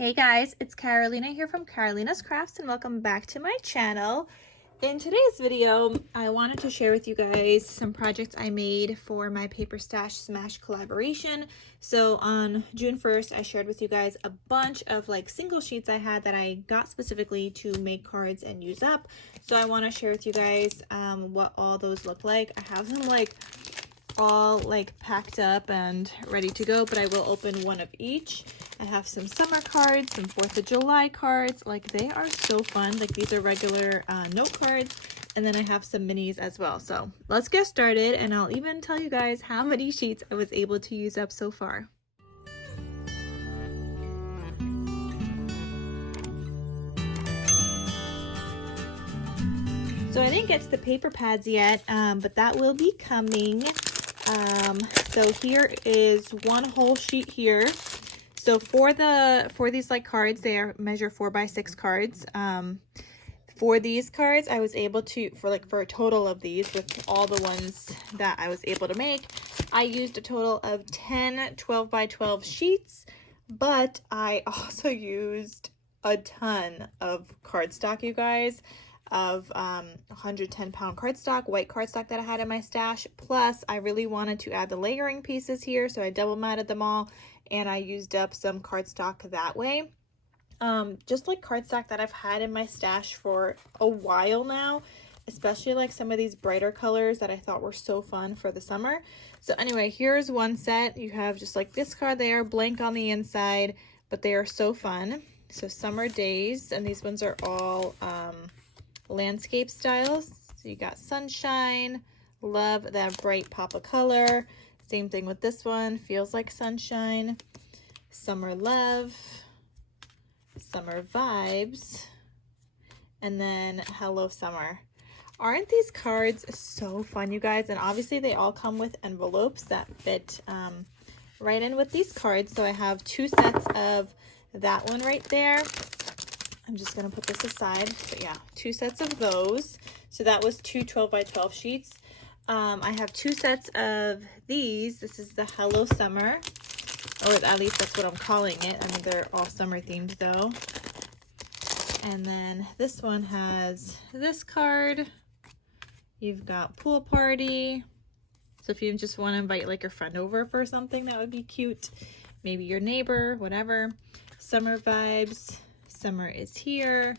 Hey guys, it's Carolina here from KarolinasKrafts and welcome back to my channel. In today's video, I wanted to share with you guys some projects I made for my Paper Stash Smash collaboration. So on June 1st, I shared with you guys a bunch of like single sheets I had that I got specifically to make cards and use up. So I want to share with you guys what all those look like. I have them like all like packed up and ready to go, but I will open one of each. I have some summer cards, some 4th of July cards. Like, they are so fun. Like, these are regular note cards. And then I have some minis as well. So let's get started, and I'll even tell you guys how many sheets I was able to use up so far. So I didn't get to the paper pads yet, but that will be coming. So here is one whole sheet here. So for these like cards, they measure 4x6 cards. For these cards, I was able to, for a total of these, with all the ones that I was able to make, I used a total of 10 12x12 sheets, but I also used a ton of cardstock, you guys, of 110-pound cardstock, white cardstock that I had in my stash. Plus, I really wanted to add the layering pieces here, so I double matted them all, and I used up some cardstock that way. Just like cardstock that I've had in my stash for a while now, especially like some of these brighter colors that I thought were so fun for the summer. So anyway, here's one set. You have just like this card there, blank on the inside, but they are so fun. So Summer Days, and these ones are all landscape styles. So you got sunshine, love that bright pop of color. Same thing with this one, feels like sunshine, summer love, summer vibes, and then hello summer. Aren't these cards so fun, you guys? And obviously they all come with envelopes that fit right in with these cards. So I have two sets of that one right there. I'm just gonna put this aside, but yeah, two sets of those. So that was two 12x12 sheets. I have two sets of these. This is the Hello Summer, or at least that's what I'm calling it. I mean, they're all summer themed though. And then this one has this card. You've got Pool Party. So if you just want to invite like your friend over for something, that would be cute. Maybe your neighbor, whatever. Summer Vibes. Summer is Here.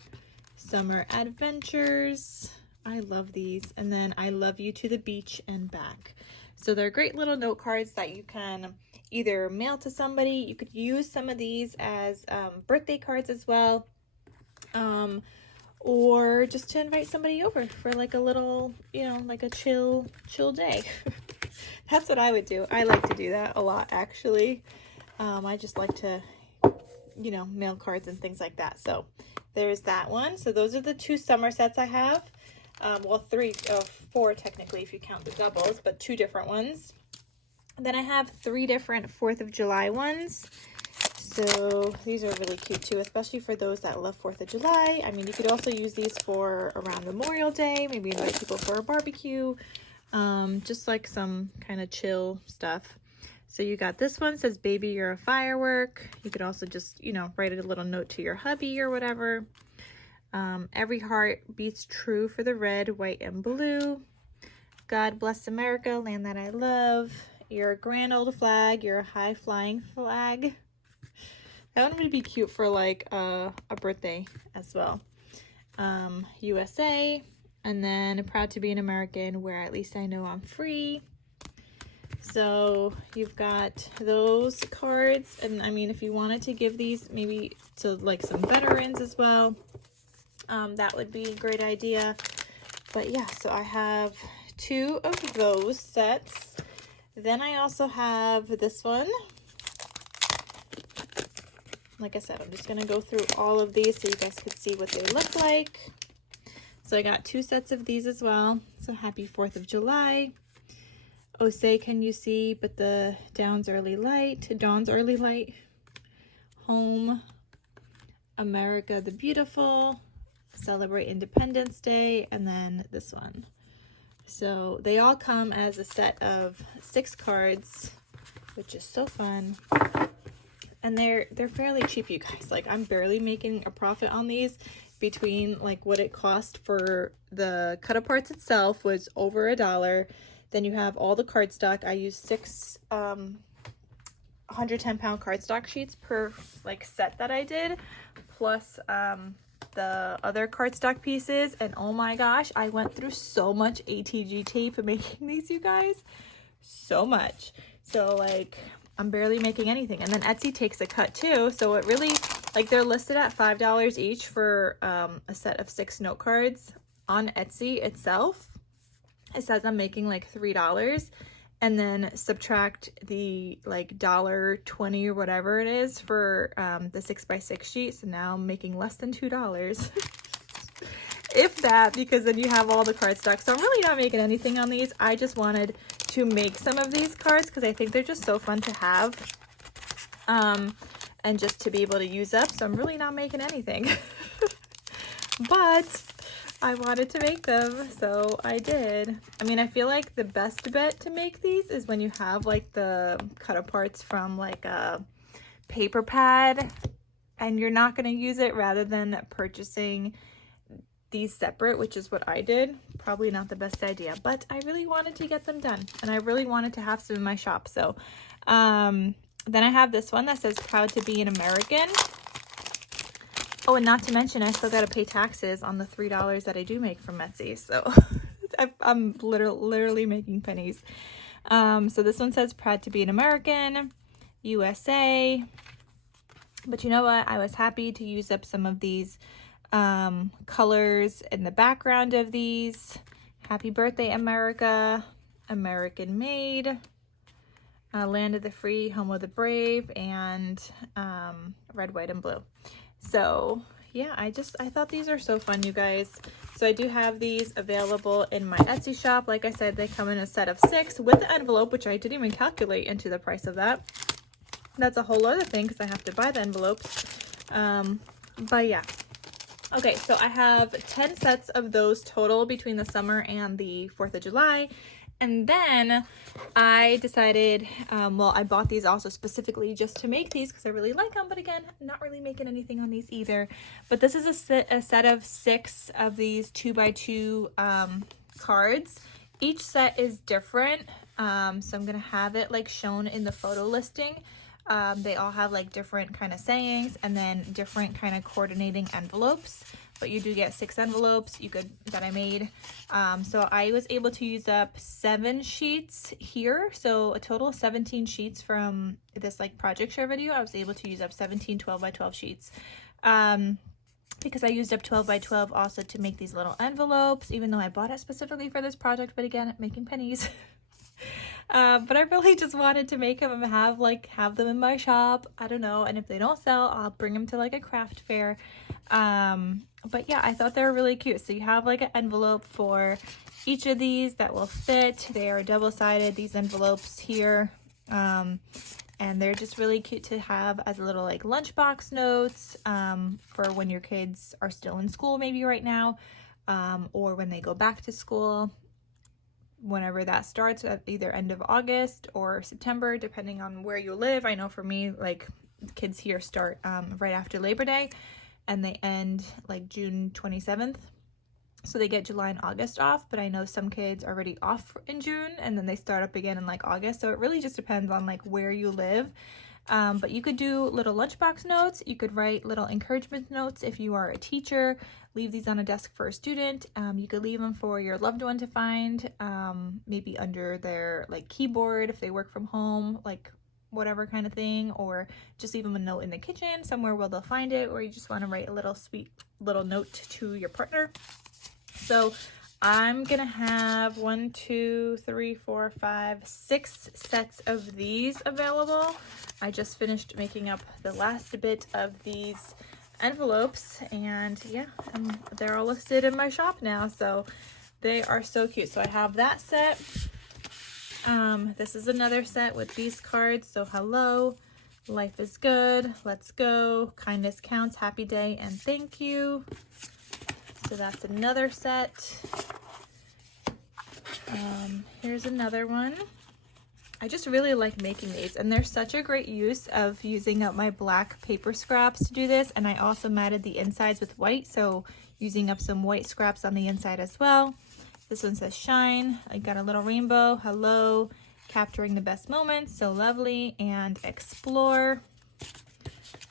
Summer Adventures. I love these. And then I Love You to the Beach and Back. So they're great little note cards that you can either mail to somebody. You could use some of these as birthday cards as well. Or just to invite somebody over for like a little, you know, like a chill day. That's what I would do. I like to do that a lot, actually. I just like to, you know, mail cards and things like that. So there's that one. So those are the two summer sets I have. Well, four technically if you count the doubles, but two different ones. And then I have three different 4th of July ones. So these are really cute too, especially for those that love 4th of July. I mean, you could also use these for around Memorial Day, maybe invite people for a barbecue, just like some kind of chill stuff. So you got this one, says, baby, you're a firework. You could also just, you know, write a little note to your hubby or whatever. Every heart beats true for the red, white, and blue. God bless America, land that I love. You're a grand old flag. You're a high flying flag. That one would be cute for like a birthday as well. USA. And then proud to be an American, where at least I know I'm free. So you've got those cards. And I mean, if you wanted to give these maybe to like some veterans as well, that would be a great idea. But yeah, so I have two of those sets. Then I also have this one. Like I said, I'm just going to go through all of these so you guys could see what they look like. So I got two sets of these as well. So happy 4th of July. Oh, say can you see, but the dawn's early light. Home. America the Beautiful. Celebrate Independence Day. And then this one. So they all come as a set of 6 cards, which is so fun. and they're fairly cheap, you guys. Like, I'm barely making a profit on these. Between like what it cost for the cut-aparts itself was over $1. Then you have all the cardstock. I used 6 110-pound cardstock sheets per like set that I did, plus the other cardstock pieces. And oh my gosh, I went through so much ATG tape making these, you guys. So much. So like, I'm barely making anything. And then Etsy takes a cut too. So it really, like, they're listed at $5 each for a set of 6 note cards. On Etsy itself, it says I'm making like $3, and then subtract the like $1.20 or whatever it is for the 6x6 sheet. So now I'm making less than $2. If that, because then you have all the cardstock. So I'm really not making anything on these. I just wanted to make some of these cards because I think they're just so fun to have. And just to be able to use up. So I'm really not making anything. But I wanted to make them, so I did. I mean, I feel like the best bet to make these is when you have like the cut-aparts from like a paper pad and you're not going to use it, rather than purchasing these separate, which is what I did. Probably not the best idea, but I really wanted to get them done, and I really wanted to have some in my shop. So then I have this one that says proud to be an American. Oh, and not to mention, I still got to pay taxes on the $3 that I do make from Etsy. So I'm literally making pennies. So this one says proud to be an American, USA. But you know what? I was happy to use up some of these colors in the background of these. Happy birthday, America. American made. Land of the free, home of the brave, and red, white, and blue. So yeah, I thought these are so fun, you guys. So I do have these available in my Etsy shop. Like I said, they come in a set of 6 with the envelope, which I didn't even calculate into the price of that. That's a whole other thing because I have to buy the envelopes. But yeah. Okay, so I have 10 sets of those total between the summer and the 4th of July. And then I decided, well, I bought these also specifically just to make these because I really like them. But again, not really making anything on these either. But this is a set of 6 of these 2x2 cards. Each set is different. So I'm going to have it like shown in the photo listing. They all have like different kind of sayings and then different kind of coordinating envelopes. But you do get 6 envelopes that I made. So I was able to use up 7 sheets here. So a total of 17 sheets from this like project share video. I was able to use up 17 12x12 sheets. Because I used up 12x12 also to make these little envelopes, even though I bought it specifically for this project. But again, making pennies. But I really just wanted to make them and have them in my shop. I don't know. And if they don't sell, I'll bring them to like a craft fair. But yeah, I thought they were really cute. So you have like an envelope for each of these that will fit. They are double-sided, these envelopes here. And they're just really cute to have as a little like lunchbox notes for when your kids are still in school maybe right now, or when they go back to school. Whenever that starts, at either end of August or September, depending on where you live. I know for me, like, kids here start right after Labor Day, and they end like June 27th. So they get July and August off, but I know some kids are already off in June, and then they start up again in like August. So it really just depends on like where you live. But you could do little lunchbox notes. You could write little encouragement notes if you are a teacher. Leave these on a desk for a student. You could leave them for your loved one to find, maybe under their like keyboard if they work from home, like whatever kind of thing, or just leave them a note in the kitchen somewhere where they'll find it, or you just want to write a little sweet little note to your partner. So I'm gonna have 1, 2, 3, 4, 5, 6 sets of these available. I just finished making up the last bit of these envelopes, and yeah, they're all listed in my shop now, so they are so cute. So I have that set. This is another set with these cards. So hello, life is good, let's go, kindness counts, happy day, and thank you. So that's another set. Here's another one. I just really like making these, and they're such a great use of using up my black paper scraps to do this. And I also matted the insides with white, so using up some white scraps on the inside as well. This one says shine. I got a little rainbow, hello, capturing the best moments, so lovely, and explore.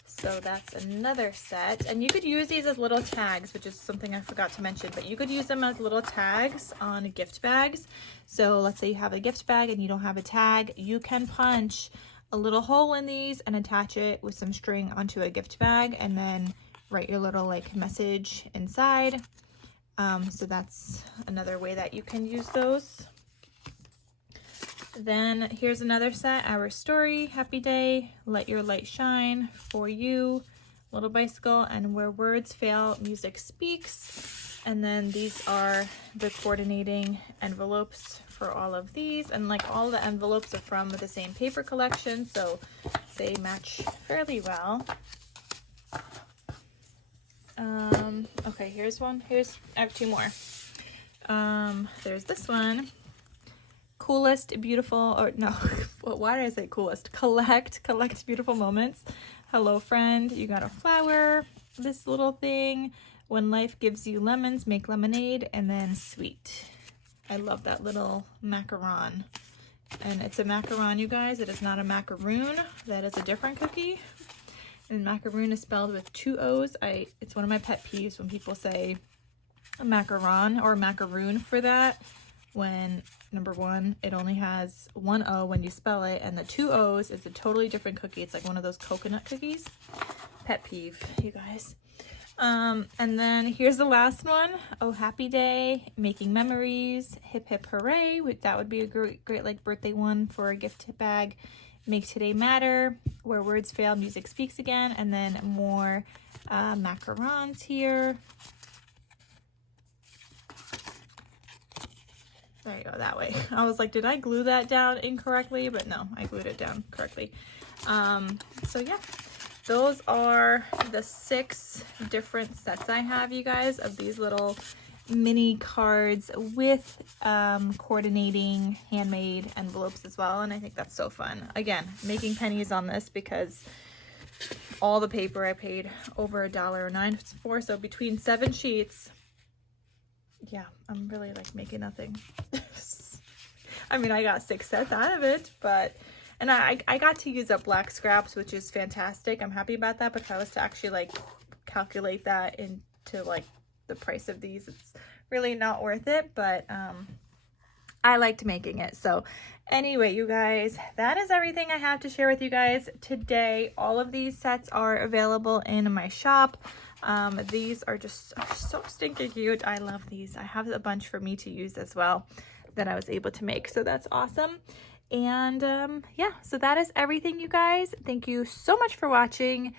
So that's another set. And you could use these as little tags, which is something I forgot to mention, but you could use them as little tags on gift bags. So let's say you have a gift bag and you don't have a tag, you can punch a little hole in these and attach it with some string onto a gift bag, and then write your little like message inside. So that's another way that you can use those. Then here's another set, our story, happy day, let your light shine, for you, little bicycle, and where words fail, music speaks. And then these are the coordinating envelopes for all of these, and like all the envelopes are from the same paper collection, so they match fairly well. Okay, here's one. I have two more. There's this one. Coolest, beautiful, or no, why did I say coolest? Collect beautiful moments. Hello, friend. You got a flower, this little thing. When life gives you lemons, make lemonade, and then sweet. I love that little macaron. And it's a macaron, you guys. It is not a macaroon. That is a different cookie. And macaroon is spelled with 2 O's. It's one of my pet peeves when people say a macaron or macaroon for that, when number one, it only has 1 O when you spell it, and the 2 O's is a totally different cookie. It's like one of those coconut cookies. Pet peeve, you guys. And then here's the last one. Oh, happy day, making memories, hip hip hooray. That would be a great like birthday one for a gift bag. Make today matter, where words fail, music speaks again. And then more macarons here. There you go, that way. I was like, did I glue that down incorrectly? But no, I glued it down correctly. So yeah, those are the 6 different sets I have, you guys, of these little mini cards with coordinating handmade envelopes as well. And I think that's so fun. Again, making pennies on this because all the paper I paid over $1.09 for. So between 7 sheets, yeah, I'm really like making nothing. I mean, I got 6 sets out of it, but, and I got to use up black scraps, which is fantastic. I'm happy about that, but if I was to actually like calculate that into like the price of these, it's really not worth it, but I liked making it. So anyway, you guys, that is everything I have to share with you guys today. All of these sets are available in my shop. These are just so stinking cute. I love these. I have a bunch for me to use as well that I was able to make, so that's awesome. And yeah, so that is everything, you guys. Thank you so much for watching.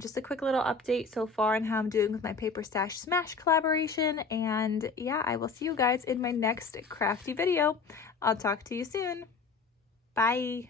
Just a quick little update so far on how I'm doing with my Paper Stash Smash collaboration. And yeah, I will see you guys in my next crafty video. I'll talk to you soon. Bye.